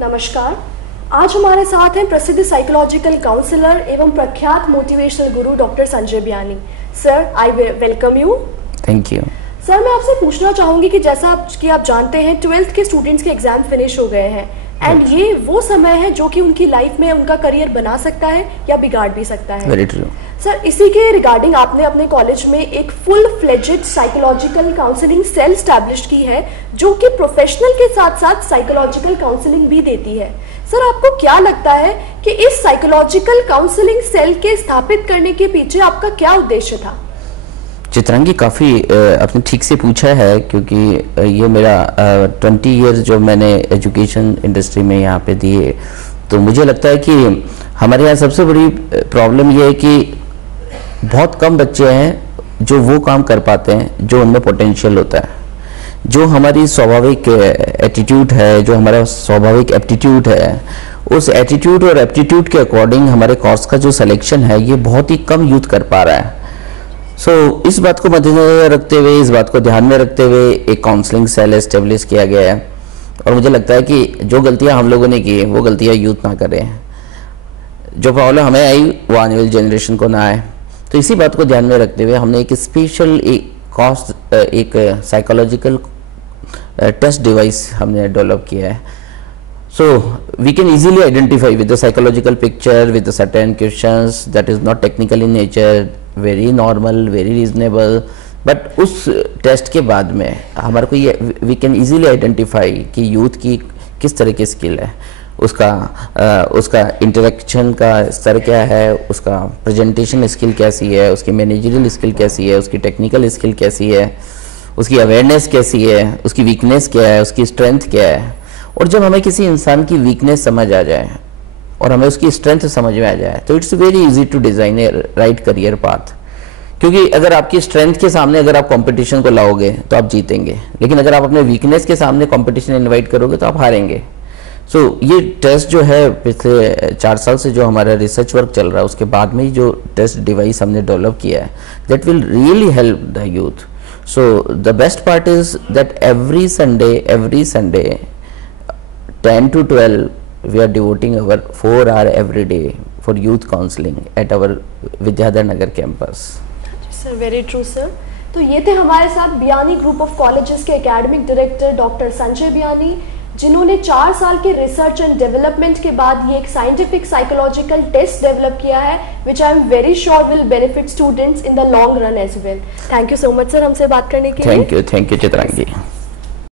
नमस्कार। आज हमारे साथ हैं प्रसिद्ध साइकोलॉजिकल काउंसलर एवं प्रख्यात motivational Guru doctor Sanjay Biyani. Sir, I welcome you. Thank you. Sir, मैं आपसे पूछना चाहूंगी कि जैसा कि आप जानते हैं 12th के स्टूडेंट्स के एग्जाम फिनिश हो गए हैं एंड ये वो समय है जो कि उनकी लाइफ में उनका करियर बना सकता है या बिगाड़ भी सकता है। Very true. सर, इसी के रिगार्डिंग आपने अपने कॉलेज में एक full fledged psychological counselling cell establish की है जो कि प्रोफेशनल के साथ साथ साइकोलॉजिकल काउंसलिंग भी देती है। सर, आपको क्या लगता है कि इस साइकोलॉजिकल काउंसलिंग सेल के स्थापित करने के पीछे आपका क्या उद्देश्य था? चित्रांगी, काफ़ी आपने ठीक से पूछा है, क्योंकि ये मेरा 20 ईयर्स जो मैंने एजुकेशन इंडस्ट्री में यहाँ पे दिए, तो मुझे लगता है कि हमारे यहाँ सबसे बड़ी प्रॉब्लम ये है कि बहुत कम बच्चे हैं जो वो काम कर पाते हैं जो उनमें पोटेंशियल होता है। जो हमारी स्वाभाविक एटीट्यूड है, जो हमारा स्वाभाविक एप्टीट्यूड है, उस एटीट्यूड और एप्टीट्यूड के अकॉर्डिंग हमारे कोर्स का जो सिलेक्शन है ये बहुत ही कम यूथ कर पा रहा है। इस बात को मद्देनजर रखते हुए, इस बात को ध्यान में रखते हुए एक काउंसलिंग सेल एस्टेब्लिश किया गया है और मुझे लगता है कि जो गलतियां हम लोगों ने की वो गलतियां यूथ ना करें। जो प्रॉब्लम हमें आई वो आने वाली जनरेशन को ना आए। तो इसी बात को ध्यान में रखते हुए हमने एक स्पेशल एक साइकोलॉजिकल टेस्ट डिवाइस हमने डेवलप किया है। So we can easily identify with the psychological picture, with the certain questions that is not technical in nature, very normal, very reasonable, but उस टेस्ट के बाद में हमारे को ये we can easily identify कि यूथ की किस तरह की स्किल है, उसका इंटरेक्शन का स्तर क्या है, उसका प्रेजेंटेशन स्किल कैसी है, उसकी मैनेजरियल स्किल कैसी है, उसकी टेक्निकल स्किल कैसी है, उसकी अवेयरनेस कैसी है, उसकी वीकनेस क्या है, उसकी स्ट्रेंथ क्या है। और जब हमें किसी इंसान की वीकनेस समझ आ जाए और हमें उसकी स्ट्रेंथ समझ में आ जाए तो it's very easy to design a right career path. क्योंकि अगर आपकी स्ट्रेंथ के सामने अगर आप कंपटीशन को लाओगे तो आप जीतेंगे, लेकिन अगर आप अपने वीकनेस के सामने कंपटीशन इनवाइट करोगे तो आप हारेंगे। ये टेस्ट जो है पिछले 4 साल से जो हमारा रिसर्च वर्क चल रहा है उसके बाद में जो टेस्ट डिवाइस हमने डेवलप किया है that will really help the youth. The best part is that every Sunday 10 to 12 we are devoting our 4 hour every day for youth counseling at our Vidyadhar Nagar campus. Sir, very true sir. तो ये थे हमारे साथ Biyani group of colleges के academic director doctor Sanjay Biyani, जिन्होंने 4 साल के research and development के बाद ये एक साइंटिफिक साइकोलॉजिकल टेस्ट डेवलप किया है which I am very sure will benefit students in the long run as well. Thank you so much sir हमसे बात करने के लिए। Thank you Chitrangi.